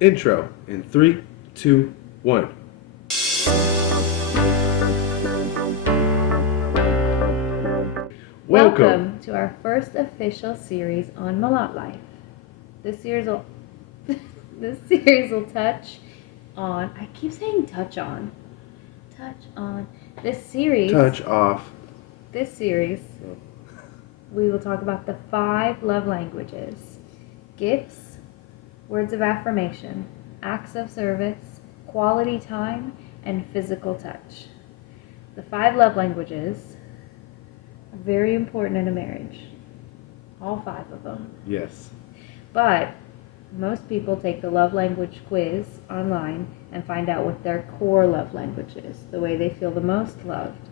Intro in 3, 2, 1. Welcome to our first official series on Malott life. This series will touch on. I keep saying touch on. This series. Touch off. This series, we will talk about the 5 love languages: gifts, words of affirmation, acts of service, quality time, and physical touch. The 5 love languages are very important in a marriage. All 5 of them. Yes. But most people take the love language quiz online and find out what their core love language is, the way they feel the most loved.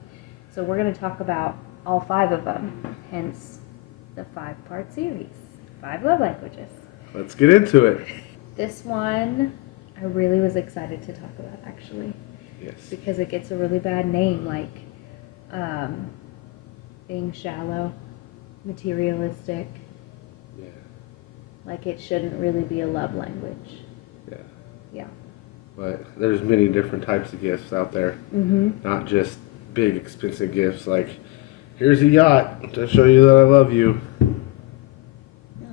So we're going to talk about all 5 of them, hence the 5-part series, 5 love languages. Let's get into it. This one I really was excited to talk about, actually. Yes. Because it gets a really bad name, like being shallow, materialistic. Yeah. Like it shouldn't really be a love language. Yeah. Yeah. But there's many different types of gifts out there. Mm-hmm. Not just big, expensive gifts like, here's a yacht to show you that I love you. No.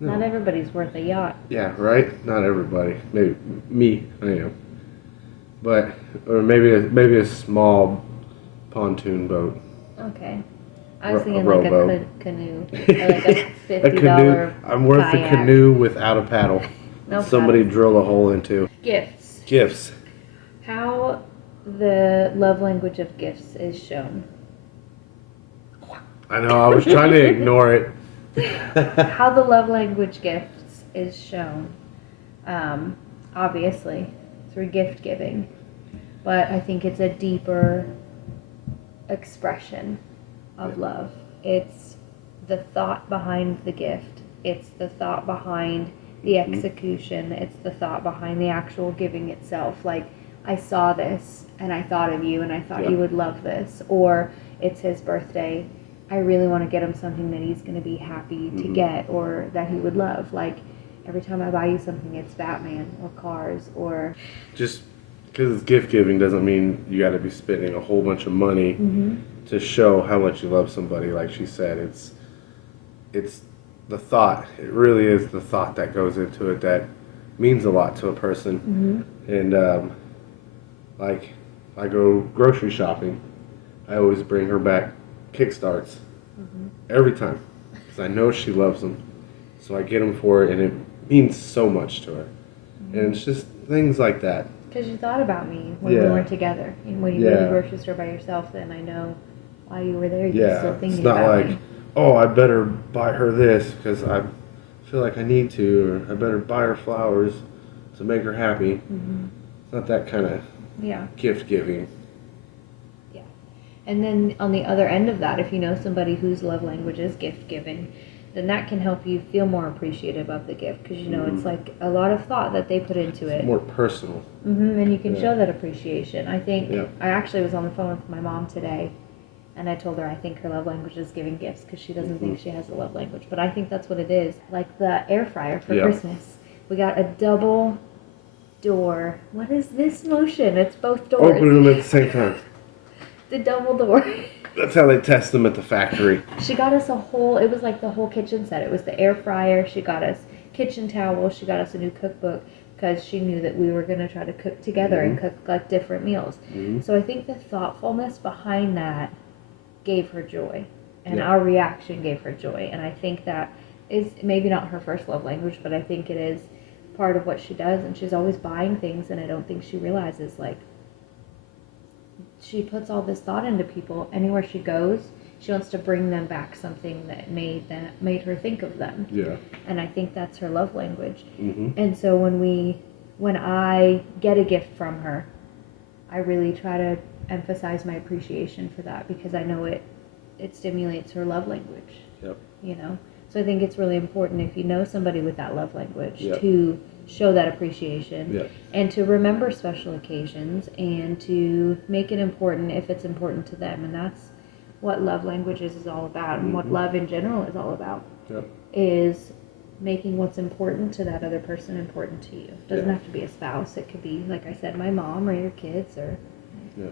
No. Not everybody's worth a yacht. Yeah, right? Not everybody. Maybe me, I am. But, or maybe a small pontoon boat. Okay. I was A thinking like a rowboat. canoe. Or like a $50 A canoe. I'm worth kayak. a canoe without a paddle. No Somebody paddle. drill a hole into. Gifts. Gifts. How the love language of gifts is shown. I know, I was trying to ignore it. How the love language gifts is shown. Obviously, through gift giving. But I think it's a deeper expression of love. It's the thought behind the gift. It's the thought behind the execution. It's the thought behind the actual giving itself. Like, I saw this and I thought of you and I thought you would love this. Or it's his birthday. I really want to get him something that he's going to be happy to get or that he would love. Like, every time I buy you something, it's Batman or Cars or... Just because it's gift giving doesn't mean you got to be spending a whole bunch of money to show how much you love somebody. Like she said, it's the thought. It really is the thought that goes into it that means a lot to a person. And like, I go grocery shopping, I always bring her back Kickstarts every time because I know she loves them. So I get them for her, and it means so much to her. And it's just things like that. Because you thought about me when we weren't together. And when you were in the grocery store by yourself, then I know why you were there. You're still thinking it's not about like, me. oh, I better buy her this because I feel like I need to, or I better buy her flowers to make her happy. It's not that kind of gift giving. Yeah. And then on the other end of that, if you know somebody whose love language is gift giving, then that can help you feel more appreciative of the gift because you know it's like a lot of thought that they put into it. It's more personal. And you can show that appreciation. I think I actually was on the phone with my mom today, and I told her I think her love language is giving gifts because she doesn't think she has a love language. But I think that's what it is. Like the air fryer for Christmas. We got a double door. What is this motion? It's both doors. Open them at the same time. The double door. That's how they test them at the factory. She got us it was like the whole kitchen set. It was the air fryer. She got us kitchen towels. She got us a new cookbook because she knew that we were going to try to cook together and cook like different meals. So I think the thoughtfulness behind that gave her joy. And our reaction gave her joy. And I think that is maybe not her first love language, but I think it is part of what she does. And she's always buying things, and I don't think she realizes, like, she puts all this thought into people. Anywhere she goes, she wants to bring them back something that made her think of them. Yeah. And I think that's her love language. And so when I get a gift from her, I really try to emphasize my appreciation for that because I know it stimulates her love language. Yep. You know? So I think it's really important if you know somebody with that love language to show that appreciation and to remember special occasions and to make it important if it's important to them. And that's what love languages is all about and what love in general is all about. Is making what's important to that other person important to you. It doesn't Yeah. have to be a spouse. It could be, like I said, my mom or your kids or, Yeah.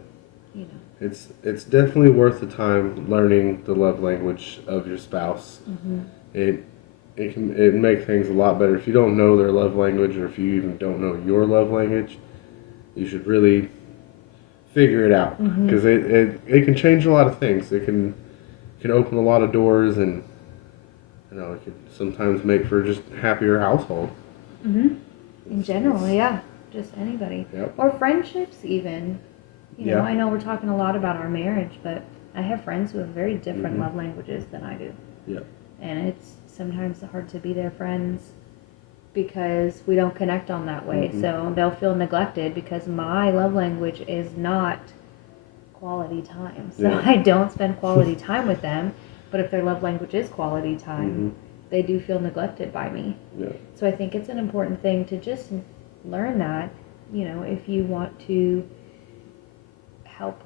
you know. It's definitely worth the time learning the love language of your spouse. Mm-hmm. It make things a lot better. If you don't know their love language, or if you even don't know your love language, you should really figure it out, because it can change a lot of things. It can open a lot of doors, and it can sometimes make for just happier household. Mm-hmm. In general, It's- yeah. Just anybody. Yep. Or friendships, even. You know, Yeah. I know we're talking a lot about our marriage, but I have friends who have very different Mhm. love languages than I do. Yep. And it's sometimes hard to be their friends because we don't connect on that way. Mhm. So they'll feel neglected because my love language is not quality time. So Yeah. I don't spend quality time with them. But if their love language is quality time, Mhm. they do feel neglected by me. Yeah. So I think it's an important thing to just learn that, if you want to help.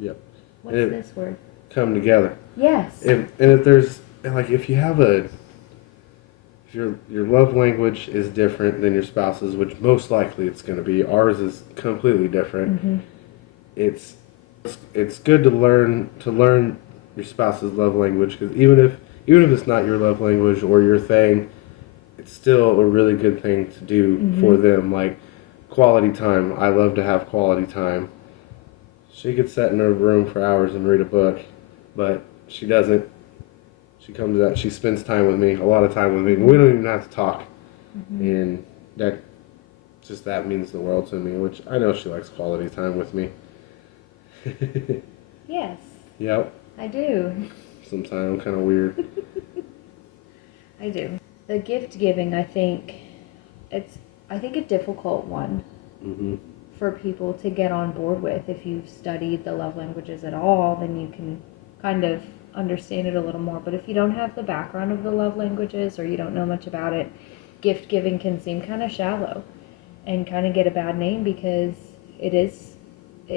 Yep. What's And this word? come together. Yes. If there's like if you have if your love language is different than your spouse's, which most likely it's going to be, ours is completely different. Mm-hmm. It's good to learn your spouse's love language, because even if it's not your love language or your thing, it's still a really good thing to do for them. Like quality time. I love to have quality time. She could sit in her room for hours and read a book, but she doesn't. She comes out. She spends time with me, a lot of time with me. And we don't even have to talk, and that means the world to me. Which I know she likes quality time with me. Yes, Yep. I do. Sometimes I'm kind of weird. I do. The gift giving, I think a difficult one Mhm. for people to get on board with. If you've studied the love languages at all, then you can kind of understand it a little more. But if you don't have the background of the love languages, or you don't know much about it, gift giving can seem kind of shallow and kind of get a bad name because it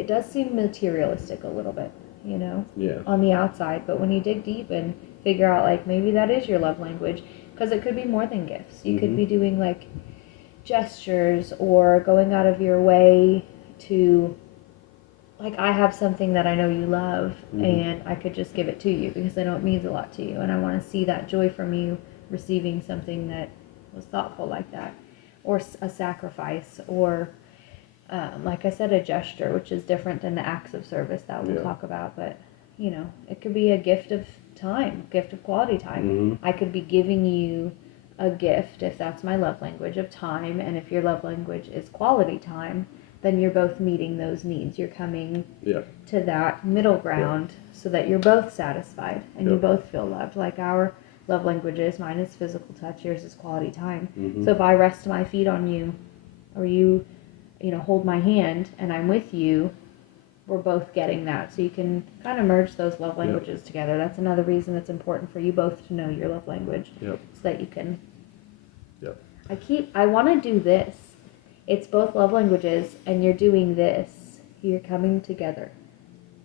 does seem materialistic a little bit, Yeah. on the outside. But when you dig deep and figure out, like, maybe that is your love language, because it could be more than gifts. You could be doing, like, gestures or going out of your way to, like, I have something that I know you love, and I could just give it to you because I know it means a lot to you, and I want to see that joy from you receiving something that was thoughtful like that, or a sacrifice, or like I said, a gesture, which is different than the acts of service that we'll talk about. But it could be a gift of time, gift of quality time. I could be giving you a gift, if that's my love language, of time, and if your love language is quality time, then you're both meeting those needs. You're coming to that middle ground so that you're both satisfied and you both feel loved. Like our love languages, mine is physical touch, yours is quality time. So if I rest my feet on you, or you hold my hand and I'm with you, we're both getting that. So you can kind of merge those love languages together. That's another reason it's important for you both to know your love language, so that you can. I want to do this. It's both love languages, and you're doing this. You're coming together.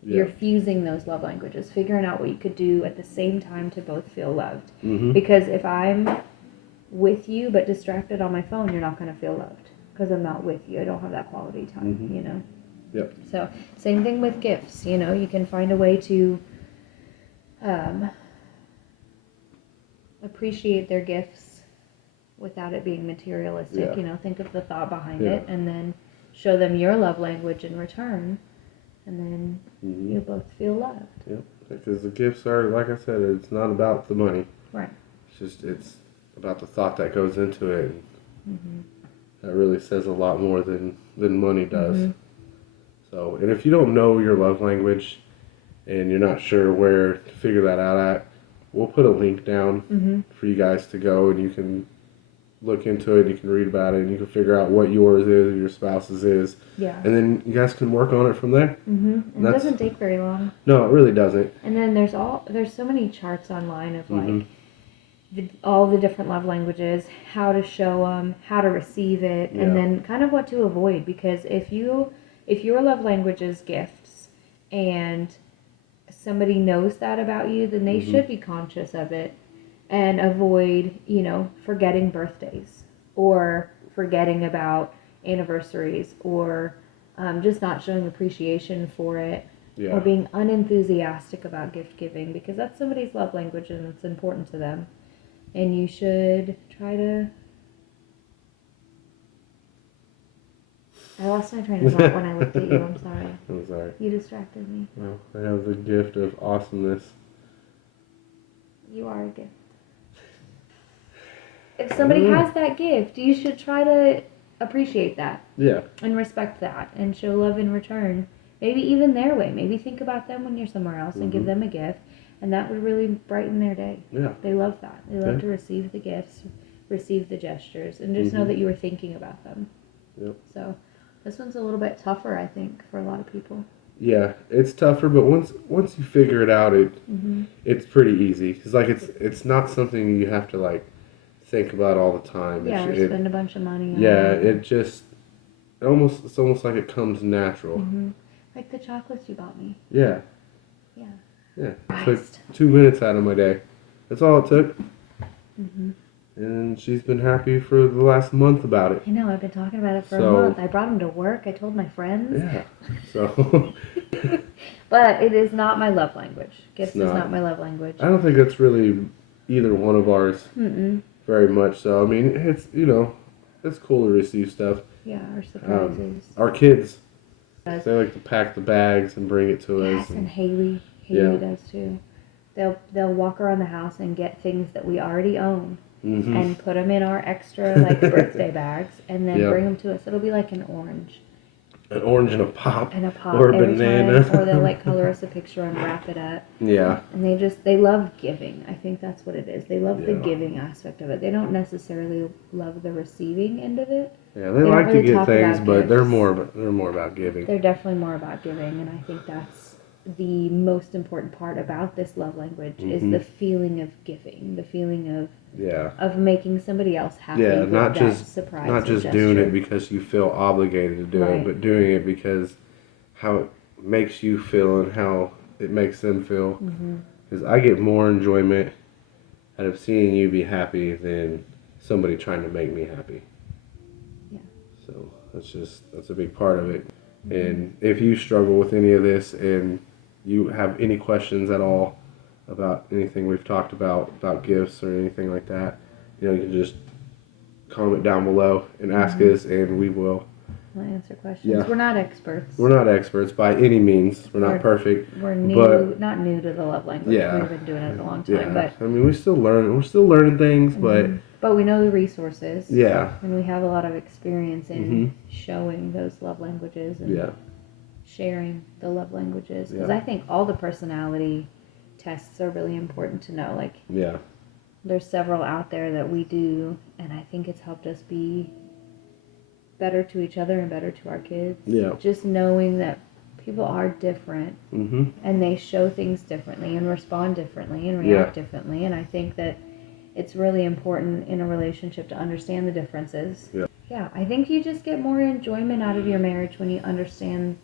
You're fusing those love languages, figuring out what you could do at the same time to both feel loved. Because if I'm with you but distracted on my phone, you're not going to feel loved, because I'm not with you. I don't have that quality time, Yep. So, same thing with gifts. You can find a way to appreciate their gifts without it being materialistic. Think of the thought behind it, and then show them your love language in return, and then you both feel loved. Yep. Because the gifts are, like I said, it's not about the money. Right. It's about the thought that goes into it. That really says a lot more than money does. So, and if you don't know your love language and you're not sure where to figure that out at, we'll put a link down for you guys to go, and you can look into it, you can read about it, and you can figure out what yours is or your spouse's is. Yeah. And then you guys can work on it from there. And it doesn't take very long. No, it really doesn't. And then there's so many charts online of like all the different love languages, how to show them, how to receive it, and then kind of what to avoid. Because if your love language is gifts and somebody knows that about you, then they should be conscious of it and avoid, forgetting birthdays or forgetting about anniversaries or just not showing appreciation for it Yeah. or being unenthusiastic about gift giving, because that's somebody's love language and it's important to them. And you should try to. I lost my train of thought when I looked at you. I'm sorry. I'm sorry. You distracted me. Well, I have the gift of awesomeness. You are a gift. If somebody has that gift, you should try to appreciate that Yeah. and respect that and show love in return. Maybe even their way. Maybe think about them when you're somewhere else and give them a gift, and that would really brighten their day. Yeah. They love that. They love to receive the gifts, receive the gestures, and just know that you were thinking about them. Yep. So this one's a little bit tougher, I think, for a lot of people. Yeah, it's tougher, but once you figure it out, it's pretty easy. Cause like it's not something you have to like think about all the time. Yeah, or spend a bunch of money on Yeah, it. it's almost like it comes natural. Like the chocolates you bought me. Yeah. Yeah. Yeah. It Christ. took 2 minutes out of my day. That's all it took. And she's been happy for the last month about it. I know, I've been talking about it for a So- month. I brought them to work. I told my friends. Yeah. So But it is not my love language. Gifts is not. not my love language. I don't think that's really either one of ours very much. So I mean, it's it's cool to receive stuff. Yeah, or surprises. Our kids, Does. they like to pack the bags and bring it to Yes, us. and Haley does too. They'll walk around the house and get things that we already own and put them in our extra like birthday bags and then bring them to us. It'll be like an orange An orange and a pop. and a pop Or a every banana. time, or they'll like color us a picture and wrap it up. Yeah. And they love giving. I think that's what it is. They love the Yeah. giving aspect of it. They don't necessarily love the receiving end of it. Yeah, They they don't like to really get talk things, about but they're gifts. more about giving. They're definitely more about giving, and I think that's the most important part about this love language is the feeling of giving, the feeling Yeah. of making somebody else happy. Yeah, with not that just surprise not or just gesture. doing it because you feel obligated to do Right. it, but doing it because how it makes you feel and how it makes them feel. Because I get more enjoyment out of seeing you be happy than somebody trying to make me happy. Yeah. So that's a big part of it. And if you struggle with any of this and you have any questions at all about anything we've talked about gifts or anything like that, you can just comment down below and ask us, and we will. We'll answer questions. Yeah. We're not experts. We're not experts by any means. We're not perfect. We're new, but- not new to the love language. Yeah. We've been doing it a long time, Yeah, but I mean, we're still learning things, we know the resources. yeah, And we have a lot of experience in showing those love languages and yeah, sharing the love languages. Because Yeah. I think all the personality tests are really important to know. Like, yeah, there's several out there that we do, and I think it's helped us be better to each other and better to our kids. Yeah. Just knowing that people are different and they show things differently and respond differently and react differently. And I think that it's really important in a relationship to understand the differences. Yeah. Yeah, I think you just get more enjoyment out of your marriage when you understand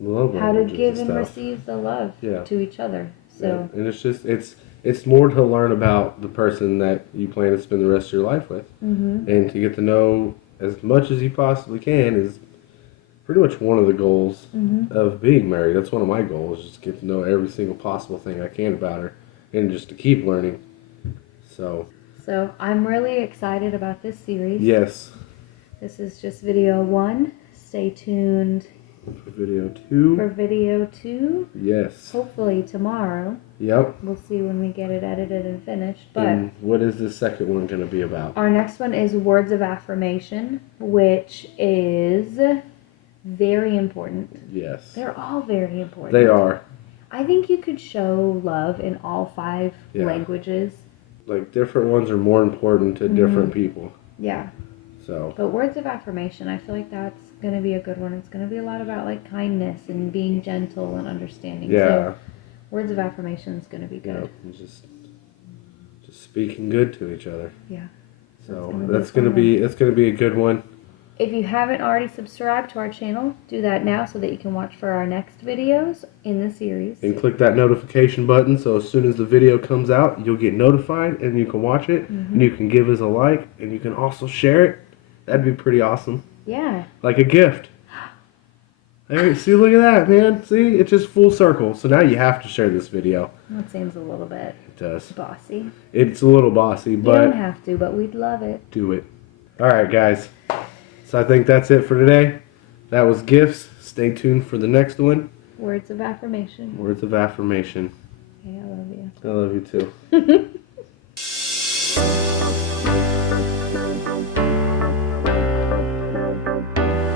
love how to languages give and stuff. receive the love Yeah. to each other. So, Yeah. And it's just it's more to learn about the person that you plan to spend the rest of your life with, and to get to know as much as you possibly can is pretty much one of the goals of being married. That's one of my goals, just to get to know every single possible thing I can about her, and just to keep learning. So I'm really excited about this series. yes, This is just video 1. Stay tuned for video 2. for video 2. Yes. Hopefully tomorrow. Yep. We'll see when we get it edited and finished. But And what is the second one going to be about? our next one is words of affirmation, which is very important. Yes. They're all very important. They are. I think you could show love in all 5 Yeah. languages. Like, different ones are more important to different people. Yeah. So, But words of affirmation, I feel like that's going to be a good one. It's going to be a lot about like kindness and being gentle and understanding. yeah. So words of affirmation is going to be Yeah. good. And just speaking good to each other. Yeah. So gonna be that's fun gonna be a good one. if you haven't already subscribed to our channel, do that now so that you can watch for our next videos in the series. And click that notification button so as soon as the video comes out, you'll get notified and you can watch it. And you can give us a like and you can also share it. That'd be pretty awesome. Yeah. Like a gift. There, see, look at that, man. See, it's just full circle. So now you have to share this video. That seems a little bit It does. bossy. It's a little bossy, You but don't have to, but we'd love it. do it. All right, guys. So I think that's it for today. That was gifts. Stay tuned for the next one. Words of affirmation. Words of affirmation. Okay, I love you. I love you too.